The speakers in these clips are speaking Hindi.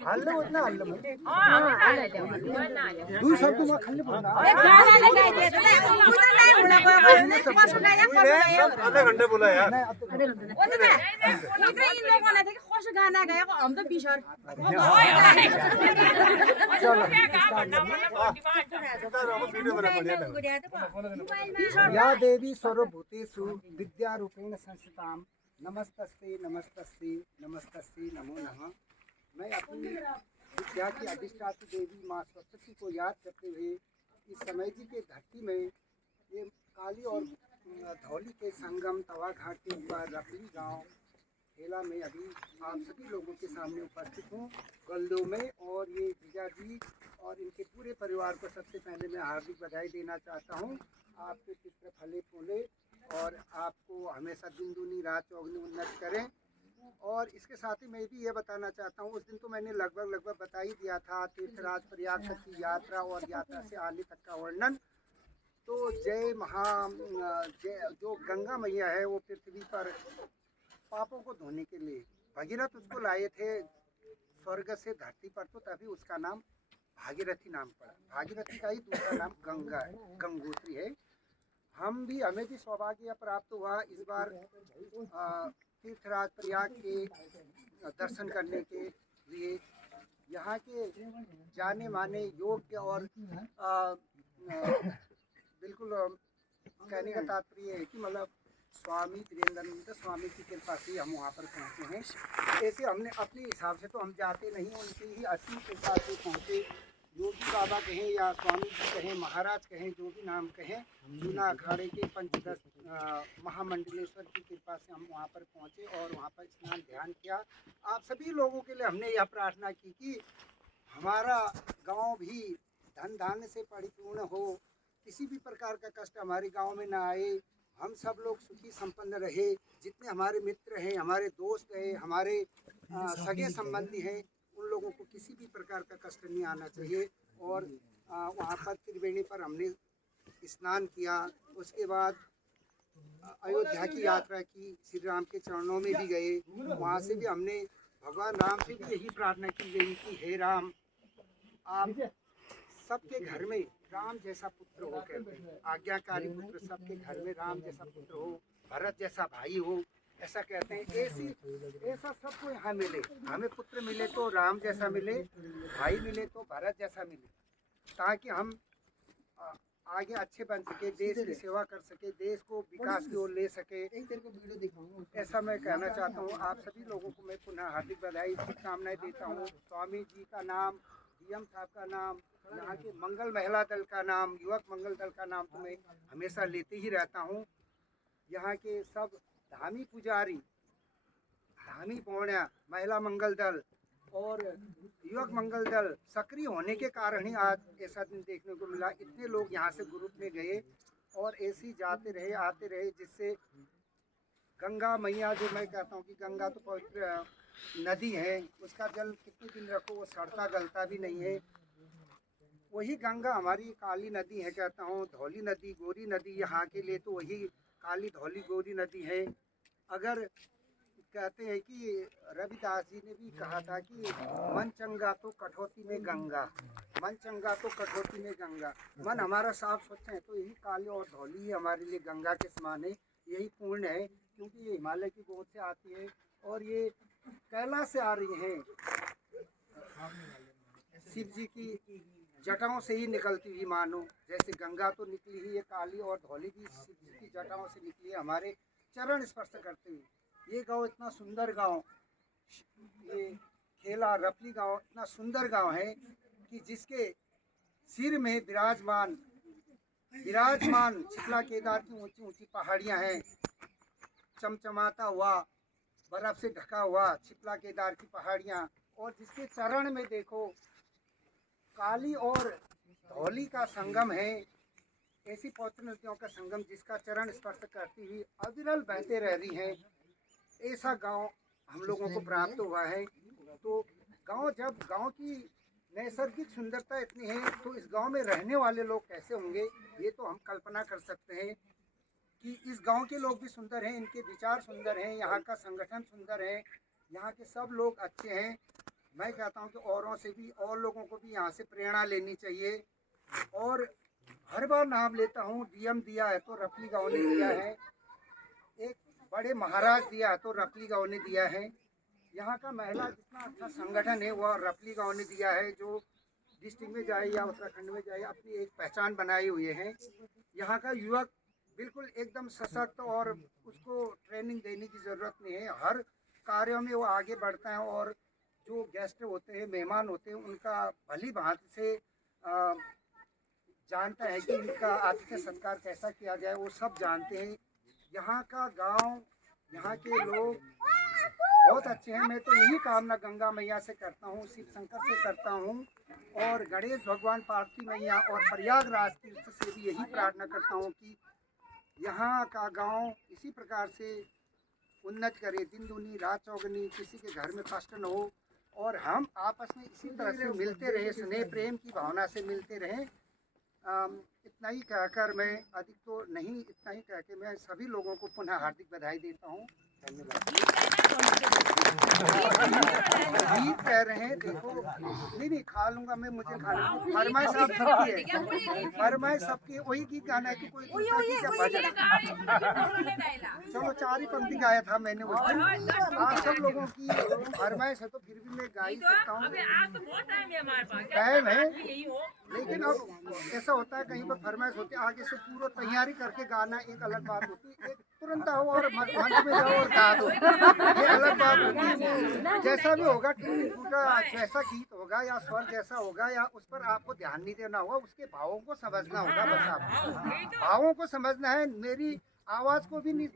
हल्ले होत ना हल्ले दुई शब्द में खाली बोलना आधा घंटा बोला यार गाना गाएको हम त बिसर या देवी सर्वभूतेषु विद्यारूपेण संस्थितां नमस्तस्ते नमस्तस्ते नमस्तस्ते नमो नमः। मैं अपनी विद्या की अधिष्ठात्री देवी माँ सरस्वती को याद करते हुए इस समय जी के धरती में ये काली और धौली के संगम तवा घाट के ऊपर रपली गांव खेला में अभी आप सभी लोगों के सामने उपस्थित हूँ गलदों में। और ये जीजा जी और इनके पूरे परिवार को सबसे पहले मैं हार्दिक बधाई देना चाहता हूँ। आपके चित्र फले फूले और आपको हमेशा दिन दूनी रात चौगनी उन्नत करें। और इसके साथ ही मैं भी ये बताना चाहता हूँ, उस दिन तो मैंने लगभग बता ही दिया था तीर्थराज प्रयाग तक की यात्रा और यात्रा से आने तक का वर्णन। तो जो गंगा मैया है वो पृथ्वी पर पापों को धोने के लिए भगीरथ उसको लाए थे स्वर्ग से धरती पर, तो तभी उसका नाम भागीरथी नाम पड़ा। भागीरथी का ही दूसरा नाम गंगा है, गंगोत्री है। हमें भी सौभाग्य प्राप्त हुआ इस बार तीर्थराज प्रयाग के दर्शन करने के लिए। यहाँ के जाने माने योग्य और बिल्कुल कहने का तात्पर्य है कि मतलब स्वामी वीरेंद्रानंद स्वामी की कृपा से हम वहाँ पर पहुँचे हैं। ऐसे हमने अपने हिसाब से तो हम जाते नहीं, उनकी ही असीम कृपा से पहुँचे। योगी बाबा कहें या स्वामी जी कहें, महाराज कहें, जो भी नाम कहें, जूना अखाड़े के पंचदश महामंडलेश्वर की कृपा से हम वहाँ पर पहुँचे और वहाँ पर स्नान ध्यान किया। आप सभी लोगों के लिए हमने यह प्रार्थना की कि हमारा गांव भी धन धान्य से परिपूर्ण हो, किसी भी प्रकार का कष्ट हमारे गांव में ना आए, हम सब लोग सुखी संपन्न रहे। जितने हमारे मित्र हैं, हमारे दोस्त हैं, हमारे सगे संबंधी हैं, उन लोगों को किसी भी प्रकार का कष्ट नहीं आना चाहिए। और वहाँ पर त्रिवेणी पर हमने स्नान किया। उसके बाद अयोध्या की यात्रा की, श्री राम के चरणों में भी गए। वहाँ से भी हमने भगवान राम से भी यही प्रार्थना की गई कि हे राम, आप सबके घर में राम जैसा पुत्र हो, कहते हैं आज्ञाकारी पुत्र सबके घर में राम जैसा पुत्र हो, भरत जैसा भाई हो, ऐसा कहते हैं। ऐसा सबको यहाँ मिले, हमें पुत्र मिले तो राम जैसा मिले, भाई मिले तो भरत जैसा मिले, ताकि हम आगे अच्छे बन सके, देश की सेवा कर सके, देश को विकास की ओर ले सके। ऐसा मैं कहना चाहता हूँ। आप सभी लोगों को मैं पुनः हार्दिक बधाई शुभकामनाएं देता हूँ। स्वामी जी का नाम, डीएम साहब का नाम, यहाँ के मंगल महिला दल का नाम, युवक मंगल दल का नाम तो मैं हमेशा लेते ही रहता हूँ। यहाँ के सब धामी पुजारी, धामी पौण्या, महिला मंगल दल और युवक मंगल दल सक्रिय होने के कारण ही आज ऐसा दिन देखने को मिला। इतने लोग यहाँ से ग्रुप में गए और ऐसे ही जाते रहे आते रहे, जिससे गंगा मैया, जो मैं कहता हूँ कि गंगा तो पवित्र नदी है, उसका जल कितने दिन रखो वो सड़ता गलता भी नहीं है। वही गंगा हमारी काली नदी है, कहता हूँ धौली नदी, गोरी नदी, यहाँ के लिए तो वही काली धौली गोरी नदी है। अगर कहते हैं कि रविदास जी ने भी कहा था कि मन चंगा तो कठौती में गंगा, मन चंगा तो कठौती में गंगा। मन हमारा साफ स्वच्छ है तो यही काली और धौली ही हमारे लिए गंगा के समान है, यही पूर्ण है, क्योंकि ये हिमालय की गोद से आती है और ये कैलाश से आ रही है, शिव जी की जटाओं से ही निकलती हुई, मानो जैसे गंगा तो निकली ही, ये काली और धौली भी शिव जी की जटाओं से निकली है, हमारे चरण स्पर्श करते हुए। ये गांव इतना सुंदर गांव, ये खेला रपली गांव इतना सुंदर गांव है कि जिसके सिर में विराजमान छिपला केदार की ऊंची ऊंची पहाड़ियां हैं, चमचमाता हुआ बर्फ से ढका हुआ छिपला केदार की पहाड़ियां, और जिसके चरण में देखो काली और धौली का संगम है, ऐसी पवित्र नदियों का संगम जिसका चरण स्पर्श करती हुई अविरल बहते रह रही हैं, ऐसा गांव हम लोगों को प्राप्त हुआ है। तो गांव, जब गांव की नैसर्गिक सुंदरता इतनी है, तो इस गांव में रहने वाले लोग कैसे होंगे, ये तो हम कल्पना कर सकते हैं कि इस गांव के लोग भी सुंदर हैं, इनके विचार सुंदर हैं, यहाँ का संगठन सुंदर है, यहाँ के सब लोग अच्छे हैं। मैं कहता हूँ कि औरों से भी, और लोगों को भी यहाँ से प्रेरणा लेनी चाहिए। और हर बार नाम लेता हूँ, डीएम दिया है तो रफली गाँव ने दिया है, एक बड़े महाराज दिया है तो रफली गाँव ने दिया है, यहाँ का महिला जितना अच्छा संगठन है वह रफली गाँव ने दिया है, जो डिस्ट्रिक्ट में जाए या उत्तराखंड में जाए अपनी एक पहचान बनाए हुए हैं। यहाँ का युवक बिल्कुल एकदम सशक्त, और उसको ट्रेनिंग देने की ज़रूरत नहीं है, हर कार्यों में वो आगे बढ़ता है, और जो गेस्ट होते हैं, मेहमान होते हैं, उनका भली भांति से जानता है कि इनका आतिथ्य सत्कार कैसा किया जाए, वो सब जानते हैं। यहाँ का गांव, यहाँ के लोग बहुत अच्छे हैं। मैं तो यही कामना गंगा मैया से करता हूँ, शिव शंकर से करता हूँ, और गणेश भगवान, पार्वती मैया और प्रयागराज तीर्थ से भी यही प्रार्थना करता हूँ कि यहाँ का गांव इसी प्रकार से उन्नत करे, दिन दूनी रात चौगनी, किसी के घर में कष्ट न हो, और हम आपस में इसी तरह से मिलते रहे, स्नेह प्रेम की भावना से मिलते रहें। इतना ही कहकर मैं, अधिक तो नहीं, इतना ही कह के मैं सभी लोगों को पुनः हार्दिक बधाई देता हूँ। धन्यवाद। गीत कह रहे हैं, देखो नहीं खा लूंगा मैं, मुझे खा लूंगा, फरमाइश आप सबकी है, फरमाइश सबकी, वही गीत गाना है कि कोई दूसरा गीत या भजन। चलो 4 ही पंक्ति गाया था मैंने उस दिन, आप सब लोगों की फरमाइश है तो फिर भी मैं गा ही सकता हूँ, टाइम है। लेकिन अब ऐसा होता है कहीं पर फरमाइश होती है, आगे से पूरा तैयारी करके गाना एक अलग बात होती है, एक तुरंत आओ और मंच में जाओ और गा दो, ये अलग बात होती है। जैसा भी होगा, टूटा जैसा गीत होगा या स्वर जैसा होगा, या उस पर आपको ध्यान नहीं देना होगा, उसके भावों को समझना होगा, बस आपको भावों को समझना है। मेरी आवाज़ को भी नहीं,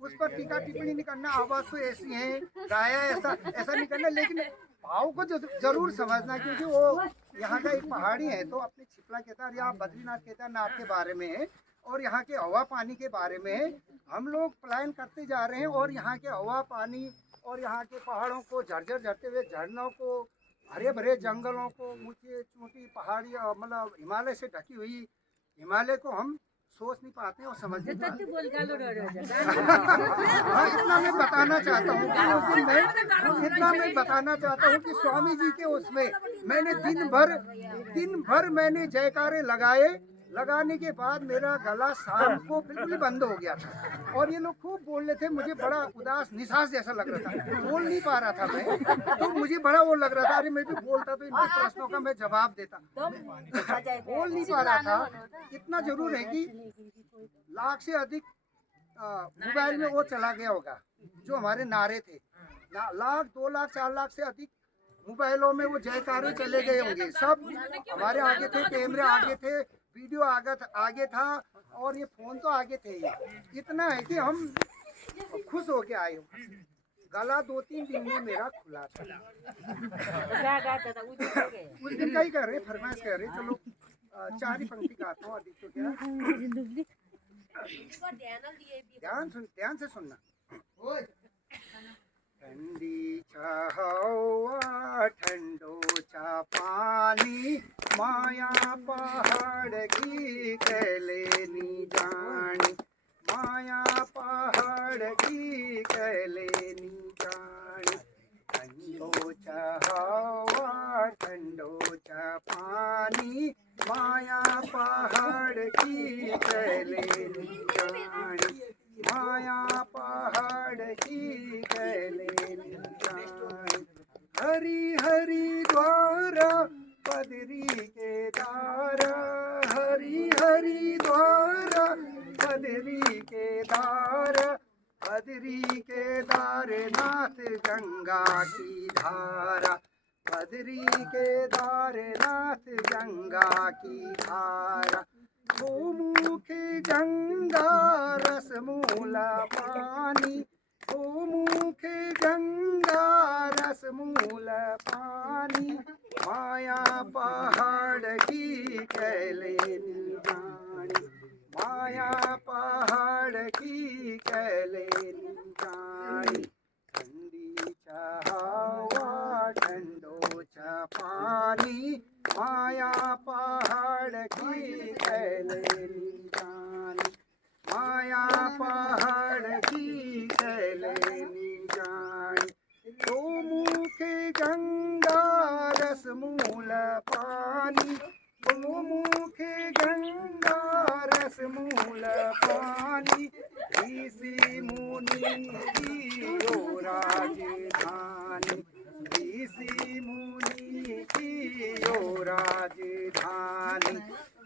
उस पर टीका टिप्पणी नहीं करना, आवाज़ तो ऐसी है, गाया ऐसा नहीं करना, लेकिन भाव को जरूर समझना, क्योंकि वो यहाँ का एक पहाड़ी है, तो अपने छिपला केदार या बद्रीनाथ केदारनाथ के बारे में है, और यहाँ के हवा पानी के बारे में है। हम लोग पलायन करते जा रहे हैं, और यहाँ के हवा पानी और यहाँ के पहाड़ों को, झरझर झरते हुए झरनों को, हरे भरे जंगलों को, ऊँची ऊँची पहाड़ी, मतलब हिमालय से ढकी हुई हिमालय को हम सोच नहीं पाते और समझ नहीं पाते। हाँ, इतना मैं बताना चाहता हूँ कि उस दिन मैं, इतना मैं बताना चाहता हूँ कि स्वामी जी के उसमें मैंने दिन भर मैंने जयकारे लगाने के बाद मेरा गला शाम को बिल्कुल बंद हो गया था, और ये लोग खूब बोल रहे थे, मुझे बड़ा उदास निसास जैसा लग रहा था, बोल नहीं पा रहा था मैं, तो मुझे बड़ा वो लग रहा था, अरे मैं भी बोलता तो इनके प्रश्नों का मैं जवाब देता, बोल नहीं पा रहा था। इतना जरूर है कि लाख से अधिक मोबाइल में वो चला गया होगा जो हमारे नारे थे, लाख 2 लाख 4 लाख से अधिक मोबाइलों में वो जयकारे चले गए होंगे। सब हमारे आगे थे, कैमरे आगे थे, वीडियो आगे था, और ये फोन तो आगे थे ही। इतना है कि हम खुश हो के आए हो। गला 2-3 दिन में मेरा खुला था। उस दिन कई कर रहे, फरमाइश कर रहे, चलो 4 ही पंक्ति गाता हूँ, अधिक तो क्या। ध्यान से सुनना। ठंडी चा हवा ठंडो चा पानी, माया पहाड़ की कैलेनी जानी, माया पहाड़ की कैलेनी जानी। ठंडो चा हवा ठंडो चा पानी, माया पहाड़ की कैलेनी जानी, माया पहाड़ की कैलेनी जानी। हरी हरी द्वारा बदरी के दारा, हरी हरी द्वारा बदरी के दारा, बदरी के दारे नाथ गंगा की धारा, बदरी के दारे नाथ गंगा की धारा। गोमुखी गंगा रस मूला पानी, गोमुखी गंगा रस मूला पानी, माया पहाड़ की कैलेनी जानी, माया पहाड़ की कैलेनी जानी। ठंडी चा हवा ठंडो चा कैलास मूल पानी ऋषि मुनि की ओ राजधानी ऋषि मुनि की ओ राजधानी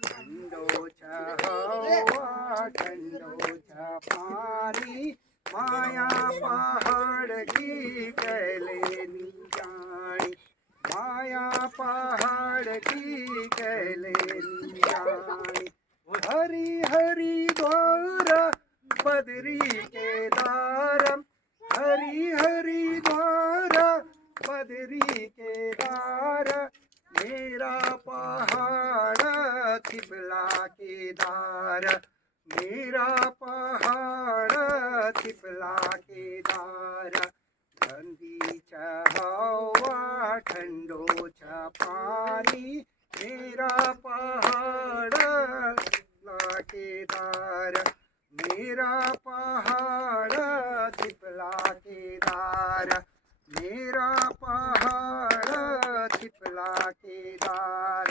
ठंडो छ हवा ठंडो छ पानी माया पहाड़ की कैले जानी माया पहाड़ की कैले जानी हरि हरि द्वार बदरी केदार हरि हरि द्वार बदरी केदार मेरा पहाड़ तिबला केदार मेरा पहाड़ तिबला केदार ठंडी छ हवा ठंडो छ पानी मेरा पहाड़ तिबला केदार मेरा पहाड़ तिबला केदार मेरा पहाड़ तिबला केदार।